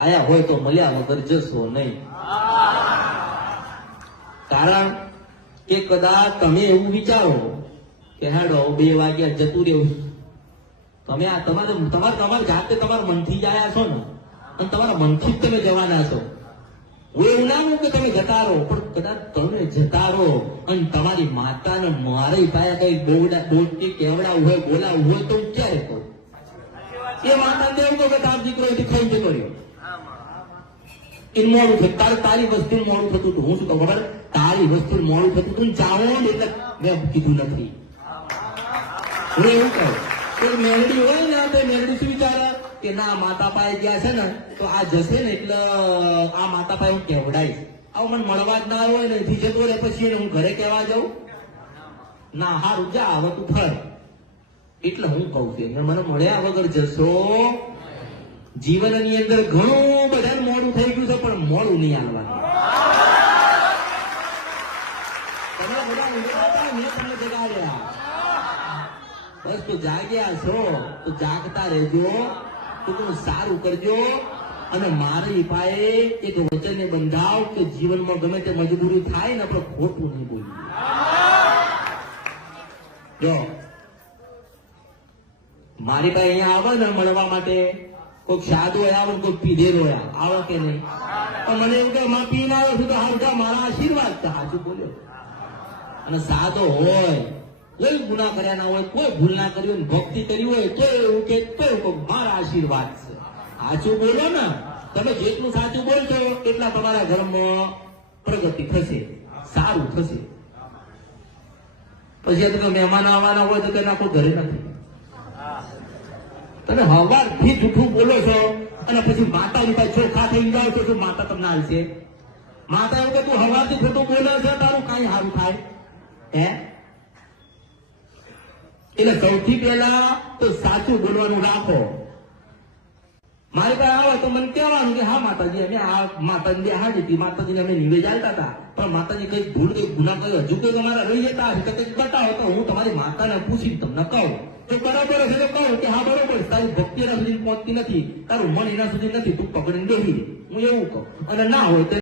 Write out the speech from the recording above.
આયા હોય તો મળ્યા વગર જશો નહીં. કારણ કે કદાચ તમે એવું વિચારો કે હેડો 2 વાગ્યા જતું રહેવું, તમે આ તમારે જાતે તમારા મનથી જ આયા છો ને, અને તમારા મનથી જ તમે જવાના છો. હું એવું ના કહું કે તમે જતા રહો, પણ કદાચ તમે જતા રહો અને તમારી માતાને મારી પાસે કઈ બોલતી કેવડાવું હોય, બોલાવું હોય, તો ક્યારે કહું? એ માતા દેવું કહો કે તાર દીકરો એથી ખાઈ જતો રહ્યો, એ મોડું થતું, તારી વસ્તુ મોડું થતું હતું. હું શું કહું ખબર? તારી વસ્તુ મોડું થતું હતું, જાઓ એટલે મેં કીધું નથી. હું એવું કહું કે મેલડી હોય ને, તો મેલડી શું વિચારે કે ના માતા પાસે ગયા છે ને તો આ જશે ને એટલે આ માતા પાસે હું કેવડાઈશ. આવું મને મળવા જ ના હોય ને, એથી જતો રહે, પછી એને હું ઘરે કહેવા જાઉં ના, હારું જા હવે તું ફર. એટલે હું કઉ છું મને મળ્યા વગર જશો. જીવનની અંદર ઘણું બધા મોડું થઈ ગયું છે, પણ મોડું નહીં આવવાનું. તમે બધા મેં તમને જગાડ્યા, બસ તું જાગ્યા છો તો જાગતા રહેજો, તું સારું કરજો. અને મારી પાસે એક વચનને બંધાવ કે જીવનમાં ગમે તે મજબૂરી થાય ને આપણે ખોટું નહીં બોલવું. જો મારી પાસે અહીંયા આવે ને મળવા માટે, કોઈ સાદો આવે ને કોઈ પીધેલો આવે કે નહીં, પણ મને એવું કે માં પીને આવ્યો છું તો હારું મારા આશીર્વાદ છે. સાચું બોલ્યો. અને સાદો હોય, કોઈ ગુના કર્યા ના હોય, કોઈ ભૂલ ના કરી હોય, ભક્તિ કરી હોય, તો એવું કે મારા આશીર્વાદ છે. સાચું બોલો ને, તમે જેટલું સાચું બોલશો એટલા તમારા ઘરમાં પ્રગતિ થશે, સારું થશે. પછી તમે મહેમાન આવવાના હોય તો તેના કોઈ ઘરે નથી, તમે હવારથી જૂઠું બોલો છો અને પછી માતાની પાસે ચોખા થઈ જાવ છો, શું માતા તમને આવશે? માતા એવું કે તું હવારથી ખોટું બોલે છે, તારું કઈ સારું થાય હે? એટલે સૌથી પહેલા તો સાચું બોલવાનું રાખો. મારી પાસે આવે તો મને કહેવાનું કે હા માતાજી, અમે આ માતાજી હાજી હતી, માતાજીને અમે નિવેદ આલતા હતા, પણ માતાજી કઈ ભૂલ કઈ ગુના કર્યો, હજુ કઈ તમારા રહી જતા હશે તો કઈક બતાવો તો હું તમારી માતાને પૂછી તમને કહું. તો બરાબર હશે તો કહું કે હા બરોબર, તારી ભક્તિ એના સુધી પહોંચતી નથી, તારું મન એના સુધી નથી, તું પકડીને બેસી. હું એવું કહું. અને ના હોય તો